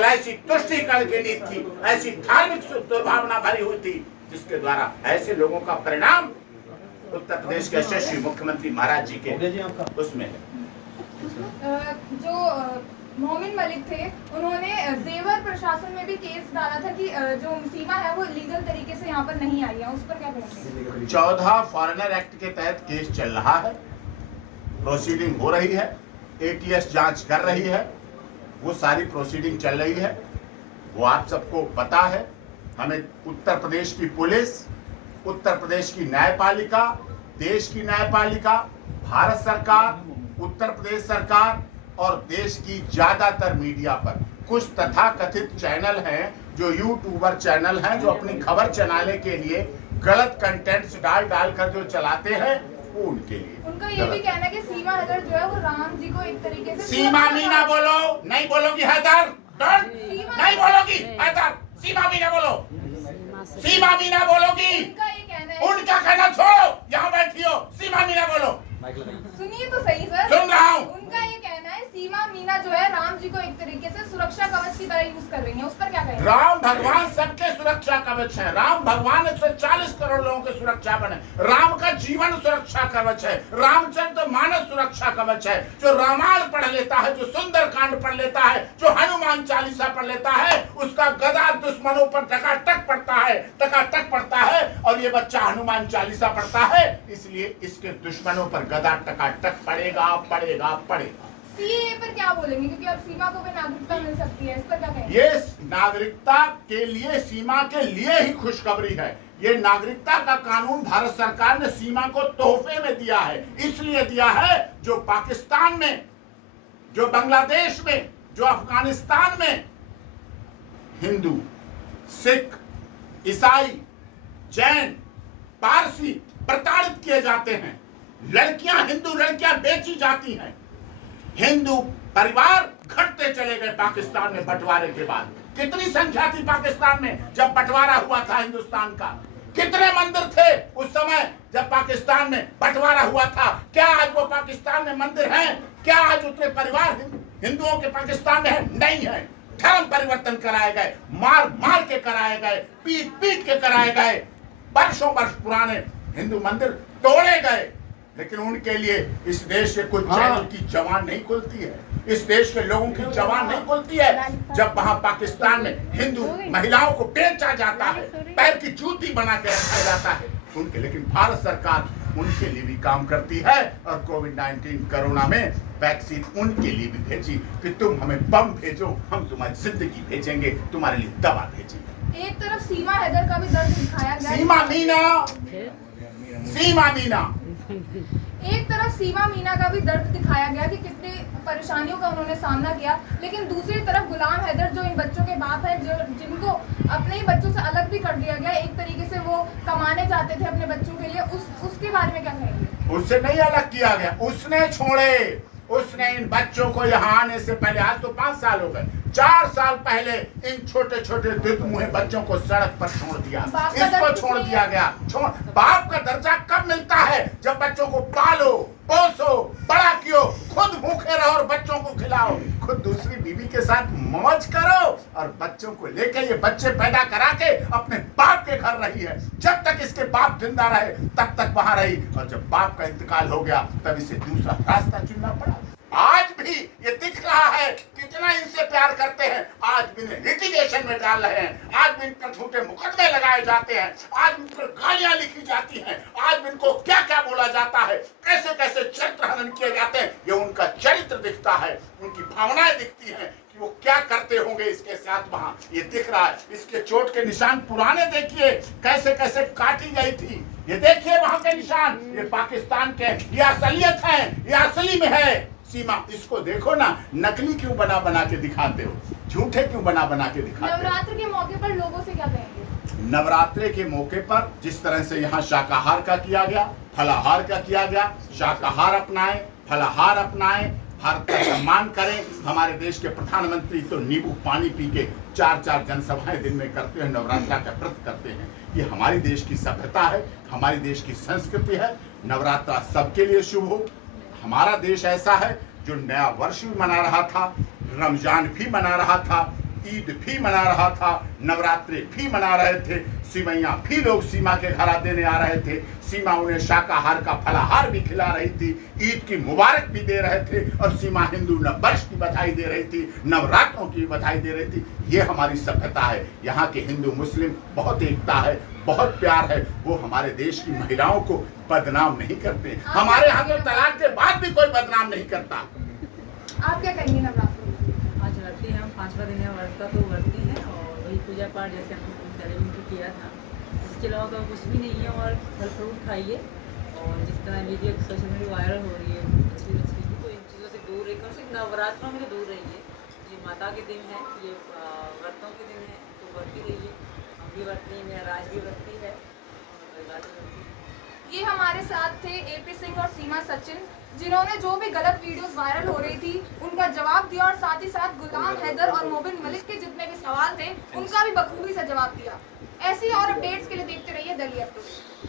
केवल ऐसी तुष्टिकरण की नीति थी, ऐसी धार्मिक दुर्भावना भरी हुई थी, जिसके द्वारा ऐसे लोगों का परिणाम उत्तर प्रदेश के यशस्वी मुख्यमंत्री महाराज जी के उसमें है। जो मोमिन मलिक थे, उन्होंने जेवर प्रशासन में भी केस डाला था कि जो सीमा है वो लीगल तरीके से यहाँ पर नहीं आई है, उस पर क्या कहेंगे? 14 फॉरेनर एक्ट के तहत केस चल रहा है, प्रोसीडिंग हो रही है, ATS जांच कर रही है, वो सारी प्रोसीडिंग चल रही है, वो आप सबको पता है। हमें उत्तर प्रदेश की पुलिस, उत्तर प्रदेश की न्यायपालिका, देश की न्यायपालिका, भारत सरकार, उत्तर प्रदेश सरकार और देश की ज्यादातर मीडिया पर कुछ तथाकथित चैनल हैं, जो यूट्यूबर चैनल हैं, जो अपनी खबर चलाने के लिए गलत कंटेंट्स डाल कर जो चलाते हैं, वो उनके लिए। उनका ये भी कहना है कि सीमा हैदर जो है वो राम जी को एक तरीके से सीमा मीना बोलो, नहीं बोलोगी हैदर, नहीं बोलोगी हैदर, सीमा मीना बोलो, सीमा मीना बोलोगी। उनका ये कहना है, उनका कहना छोड़ो, यहाँ बैठी हो, सीमा मीना बोलो। सुनिए तो सही सर, सुन रहा हूँ। उनका ये कहना है सीमा मीना जो है राम जी को एक तरीके से सुरक्षा कवच की तरह यूज कर रही है, उस पर क्या कहेंगे? राम भगवान सबके सुरक्षा कवच है। राम भगवान 140 करोड़ लोगों के सुरक्षा बने। राम का जीवन सुरक्षा कवच है, रामचंद्र मानस सुरक्षा कवच है। जो रामायण पढ़ लेता है, जो सुंदरकांड पढ़ लेता है, जो हनुमान चालीसा पढ़ लेता है, उसका गदा दुश्मनों पर टकाटक पड़ता है, टकाटक पड़ता है। और ये बच्चा हनुमान चालीसा पढ़ता है, इसलिए इसके दुश्मनों पर गदा टकाटक पड़ेगा, पड़ेगा, पड़ेगा। सीएए पर क्या बोलेंगे, क्योंकि अब सीमा को भी नागरिकता मिल सकती है, इस पर क्या कहेंगे? ये नागरिकता के लिए, सीमा के लिए ही खुशखबरी है। ये नागरिकता का कानून भारत सरकार ने सीमा को तोहफे में दिया है। इसलिए दिया है, जो पाकिस्तान में, जो बांग्लादेश में, जो अफगानिस्तान में हिंदू, सिख, ईसाई, जैन, पारसी प्रताड़ित किए जाते हैं, लड़कियां, हिंदू लड़कियां बेची जाती हैं, हिंदू परिवार घटते चले गए पाकिस्तान में बंटवारे के बाद। कितनी संख्या थी पाकिस्तान में जब बंटवारा हुआ था हिंदुस्तान का? कितने मंदिर थे उस समय जब पाकिस्तान में बंटवारा हुआ था? क्या आज वो पाकिस्तान में मंदिर हैं? क्या आज उतने परिवार हिंदुओं के पाकिस्तान में है? नहीं है। धर्म परिवर्तन कराए गए, मार मार के कराए गए, पीट पीट के कराए गए, वर्षों वर्ष पुराने हिंदू मंदिर तोड़े गए। लेकिन उनके लिए इस देश के कुछ चैनल की जवान नहीं खुलती है, इस देश के लोगों की जवान नहीं खुलती है। जब वहां पाकिस्तान में हिंदू महिलाओं को बेचा जाता है, पैर की जूती बना के रखा जाता है उनके, लेकिन भारत सरकार उनके लिए भी काम करती है। और कोविड-19 कोरोना में वैक्सीन उनके लिए भी भेजी कि तुम हमें बम भेजो, हम तुम्हारी जिंदगी भेजेंगे, तुम्हारे लिए दवा भेजेंगे। एक तरफ सीमा हैदर का भी दर्द दिखाया गया, सीमा मीना, सीमा मीना, एक तरफ सीमा मीना का भी दर्द दिखाया गया कि कितनी परेशानियों का उन्होंने सामना किया, लेकिन दूसरी तरफ गुलाम हैदर जो इन बच्चों के बाप है, जो जिनको अपने ही बच्चों से अलग भी कर दिया गया, एक तरीके से वो कमाने जाते थे अपने बच्चों के लिए, उसके बारे में क्या कहेंगे? उससे नहीं अलग किया गया, उसने छोड़े। उसने इन बच्चों को यहाँ आने से पहले, आज तो 5 साल हो गए, 4 साल पहले इन छोटे छोटे दुधमुहे बच्चों को सड़क पर छोड़ दिया, इसको छोड़ दिया गया। बाप का दर्जा कब मिलता है? जब बच्चों को पालो, पोसो, बड़ा कियो, खुद भूखे रहो और बच्चों को खिलाओ, खुद दूसरी बीवी के साथ मौज करो और बच्चों को लेके ये बच्चे पैदा करा के अपने बाप के घर रही है। जब तक इसके बाप जिंदा रहे तब तक वहां रही, और जब बाप का इंतकाल हो गया तब इसे दूसरा रास्ता चुनना पड़ा। आज भी ये दिख रहा है कितना इनसे प्यार करते हैं, आज भी इन्हें लिटिगेशन में डाल रहे हैं, आज भी इन पर झूठे मुकदमे लगाए जाते हैं, आज इन पर गालियां लिखी जाती हैं, आज भी इनको क्या क्या बोला जाता है, कैसे कैसे चरित्र हनन किए जाते हैं। ये उनका चरित्र दिखता है, उनकी भावनाएं दिखती हैं कि वो क्या करते होंगे इसके साथ। वहां ये दिख रहा है, इसके चोट के निशान पुराने देखिए कैसे कैसे काटी गई थी, ये देखिए वहां के निशान, ये पाकिस्तान के, ये असलियत है, ये असली में है। सीमा, इसको देखो ना, नकली क्यों बना बना के दिखाते हो, झूठे क्यों बना बना के दिखाते हो? नवरात्र के मौके पर लोगों से क्या कहेंगे? नवरात्रे के मौके पर जिस तरह से यहाँ शाकाहार का किया गया, फलाहार का किया गया, शाकाहार अपनाएं, फलाहार अपनाएं, भारत का सम्मान करें। हमारे देश के प्रधानमंत्री तो नींबू पानी पी के 4-4 जनसभाएं दिन में करते हैं, नवरात्रा का व्रत करते हैं। ये हमारी देश की सभ्यता है, हमारी देश की संस्कृति है। नवरात्रा सबके लिए शुभ हो। हमारा देश ऐसा है जो नया वर्ष भी मना रहा था, रमजान भी मना रहा था, ईद भी मना रहा था, नवरात्रि भी मना रहे थे, सिवैयाँ भी लोग सीमा के घर देने आ रहे थे, सीमा उन्हें शाकाहार का फलाहार भी खिला रही थी, ईद की मुबारक भी दे रहे थे, और सीमा हिंदू नववर्ष की बधाई दे रही थी, नवरात्रों की बधाई दे रही थी। ये हमारी सभ्यता है। यहाँ के हिंदू मुस्लिम बहुत एकता है, बहुत प्यार है। वो हमारे देश की महिलाओं को बदनाम नहीं करते। हमारे यहाँ तो तलाक के बाद भी कोई बदनाम नहीं करता। आप क्या कहेंगे नवरात्रि? आज व्रती हैं, हम 5वां दिन है व्रत का, तो व्रती है और वही पूजा पाठ जैसे हमने पहले भी किया था। इसके अलावा तो कुछ भी नहीं है। और फल फ्रूट खाइए, और जिस तरह वीडियो सोशल मीडिया वायरल हो रही है मछली की, तो इन चीज़ों से दूर रहिए, कम से कम नवरात्रों में तो दूर रहिए। ये माता के दिन है, ये व्रतों के दिन है, तो व्रती रहिए। हम भी व्रती हैं, मेरा राज भी व्रती है और परिवार भी व्रती है। ये हमारे साथ थे AP सिंह और सीमा सचिन, जिन्होंने जो भी गलत वीडियोस वायरल हो रही थी उनका जवाब दिया, और साथ ही साथ गुलाम हैदर और मोबिन मलिक के जितने भी सवाल थे उनका भी बखूबी से जवाब दिया। ऐसी और अपडेट्स के लिए देखते रहिए दलिया टुडे।